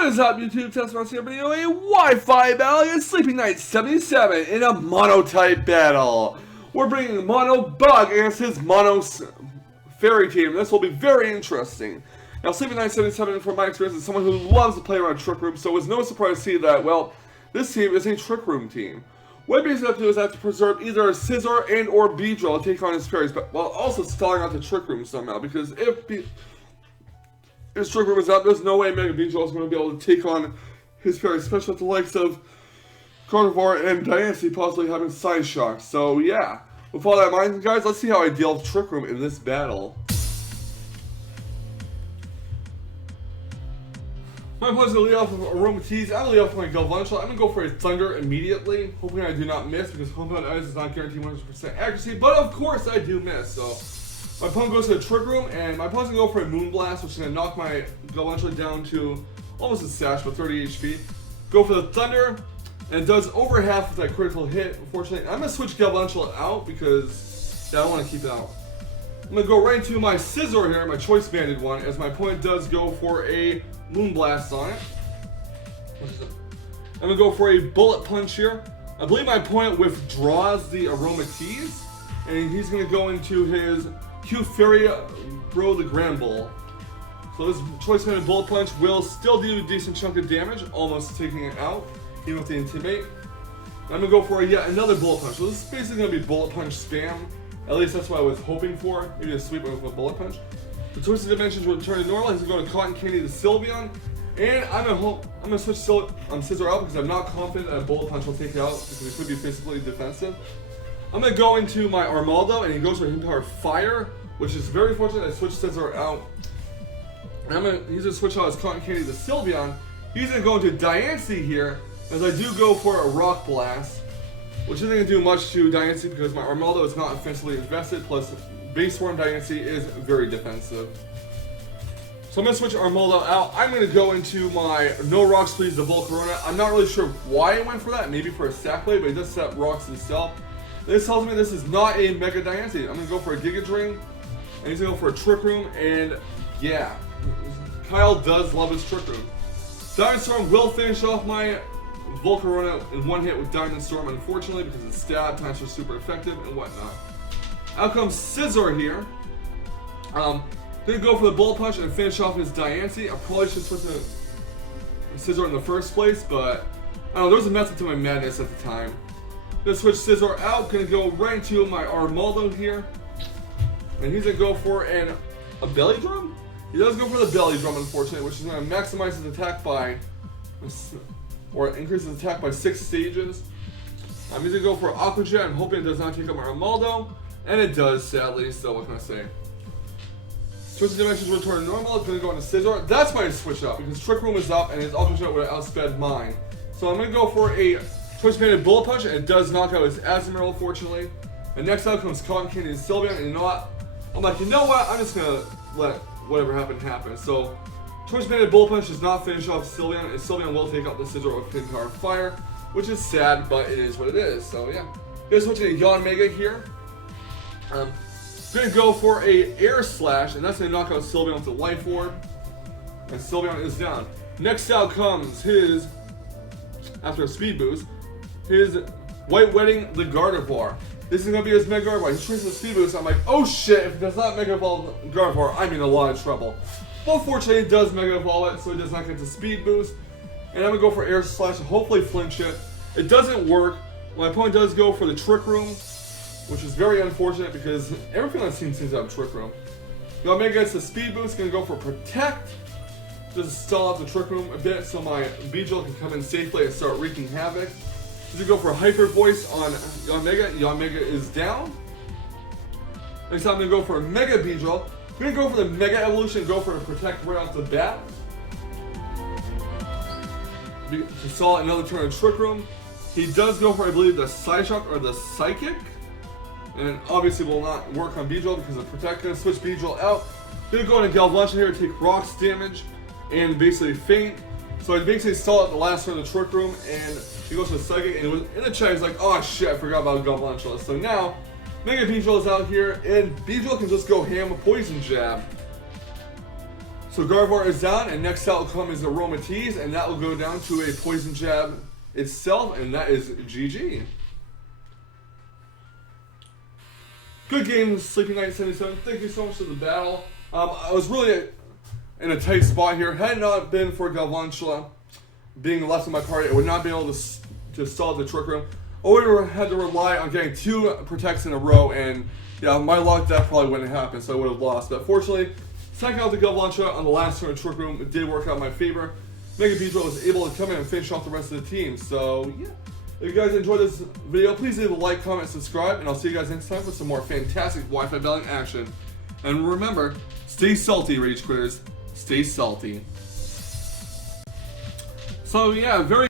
What is up, YouTube? Testmouse here, bringing you a Wi-Fi battle against sleepingknight77 in a mono-type battle. We're bringing Mono Bug against his Mono Fairy team. This will be very interesting. Now, sleepingknight77, from my experience, is someone who loves to play around Trick Room, so it's no surprise to see that, well, this team is a Trick Room team. What I basically have to do is I have to preserve either a Scissor and or Beedrill to take on his fairies, but while also stalling out the Trick Room somehow, because if his Trick Room is out, there's no way Mega Beedrill is going to be able to take on his fairies, especially with the likes of Carnivore and Dynasty possibly having Side Shock. So yeah, with all that in mind, guys, let's see how I deal with Trick Room in this battle. My opponent's going to lead off with Aromatisse. I'm going to lead off with my Galvantula. I'm going to go for a Thunder immediately, hoping I do not miss, because Compound Ice is not guaranteed 100% accuracy, but of course I do miss, so my opponent goes to the Trick Room, and my opponent's going to go for a Moonblast, which is going to knock my Galvantula down to almost a sash, but 30 HP. Go for the Thunder, and it does over half of that critical hit, unfortunately. I'm going to switch Galvantula out, because I don't want to keep it out. I'm going to go right into my Scissor here, my Choice Banded one, as my opponent does go for a Moonblast on it. I'm going to go for a Bullet Punch here. I believe my opponent withdraws the Aromatisse, and he's going to go into his Q-Fairy Bro the Grand Bull. So this Choice Banded Bullet Punch will still do a decent chunk of damage, almost taking it out, even with the Intimidate. I'm going to go for yet another Bullet Punch. So this is basically going to be Bullet Punch spam. At least that's what I was hoping for. Maybe a sweep with a Bullet Punch. The Twisted Dimensions will return to normal. He's going to go to Cotton Candy to Sylveon. And I'm going to switch Scissor out because I'm not confident that a Bullet Punch will take it out because it could be physically defensive. I'm going to go into my Armaldo, and he goes for Hidden Power Fire, which is very fortunate. I switched Scissor out. And he's going to switch out his Cotton Candy to Sylveon. He's going to go into Diancie here, as I do go for a Rock Blast, which isn't going to do much to Diancie because my Armaldo is not offensively invested, plus Base Form Diancie is very defensive. So I'm going to switch Armaldo out. I'm going to go into my No Rocks Please the Volcarona. I'm not really sure why I went for that, maybe for a Sack Blade, but he does set Rocks himself. This tells me this is not a Mega Diancie. I'm going to go for a Giga Drain, and he's going to go for a Trick Room, and yeah, Kyle does love his Trick Room. Diamond Storm will finish off my Volcarona in one hit with Diamond Storm, unfortunately, because the stab times are super effective and whatnot. Out comes Scissor here. Gonna go for the Bullet Punch and finish off his Diancie. I probably should switch to Scissor in the first place, but I don't know, there was a method to my madness at the time. Gonna switch Scissor out, gonna go right into my Armaldo here. And he's gonna go for a Belly Drum? He does go for the Belly Drum, unfortunately, which is gonna maximize his attack by, or increase his attack by 6 stages. He's gonna go for Aqua Jet. I'm hoping it does not take up my Armaldo. And it does, sadly, so what can I say? Twisted Dimensions return to normal. It's going to go into Scissor. That's my switch up because Trick Room is up and his Aqua Jet would have outsped mine. So I'm going to go for a Choice Banded Bullet Punch, and it does knock out his Azumarill, fortunately. And next out comes Cotton Candy and Sylveon, and you know what? I'm like, you know what? I'm just going to let whatever happen. So Choice Banded Bullet Punch does not finish off Sylveon, and Sylveon will take out the Scissor with Hidden Power Fire, which is sad, but it is what it is. So yeah. Gonna switch to Yawn Mega here. Gonna go for a Air Slash, and that's gonna knock out Sylveon with the Life Orb. And Sylveon is down. Next out comes his, after a Speed Boost, his White Wedding the Gardevoir. This is gonna be his Mega Gardevoir. He traces the Speed Boost. I'm like, oh shit, if it does not Mega Evolve Gardevoir, I'm in a lot of trouble. Well, fortunately, it does Mega Evolve it, so it does not get the Speed Boost. And I'm gonna go for Air Slash and hopefully flinch it. It doesn't work. My opponent does go for the Trick Room, which is very unfortunate because everything I've seen seems to have Trick Room. Mega gets the Speed Boost, gonna go for Protect. Just stall out the Trick Room a bit so my Beedrill can come in safely and start wreaking havoc. He's gonna go for Hyper Voice on Yanmega. Yanmega is down. Next time I'm gonna go for a Mega Beedrill. I'm gonna go for the Mega Evolution and go for a Protect right off the bat. To stall out another turn of Trick Room. He does go for, I believe, the Psyshock or the Psychic. And obviously will not work on Beedrill because of Protect. Gonna switch Beedrill out. Gonna go into Galvantula here, take Rocks damage, and basically faint. So I basically stall at the last turn of the Trick Room, and he goes to the Psychic, and it was in the chat, he's like, oh shit, I forgot about Galvantula. So now, Mega Beedrill is out here, and Beedrill can just go ham a Poison Jab. So So Gardevoir is down, and next out will come is Aromatisse, and that will go down to a Poison Jab itself, and that is GG. Good game, sleepingknight77. Thank you so much for the battle. I was really in a tight spot here. Had it not been for Galvantula being left in my party, I would not be able to solve the Trick Room. I would have had to rely on getting 2 protects in a row, and yeah, my luck, that probably wouldn't happen, so I would have lost. But fortunately, second out the Galvantula on the last turn of Trick Room, it did work out in my favor. Mega Beedrill was able to come in and finish off the rest of the team. So yeah, if you guys enjoyed this video, please leave a like, comment, subscribe, and I'll see you guys next time with some more fantastic Wi-Fi battling action. And remember, stay salty, Rage Quitters. Stay salty. So yeah, very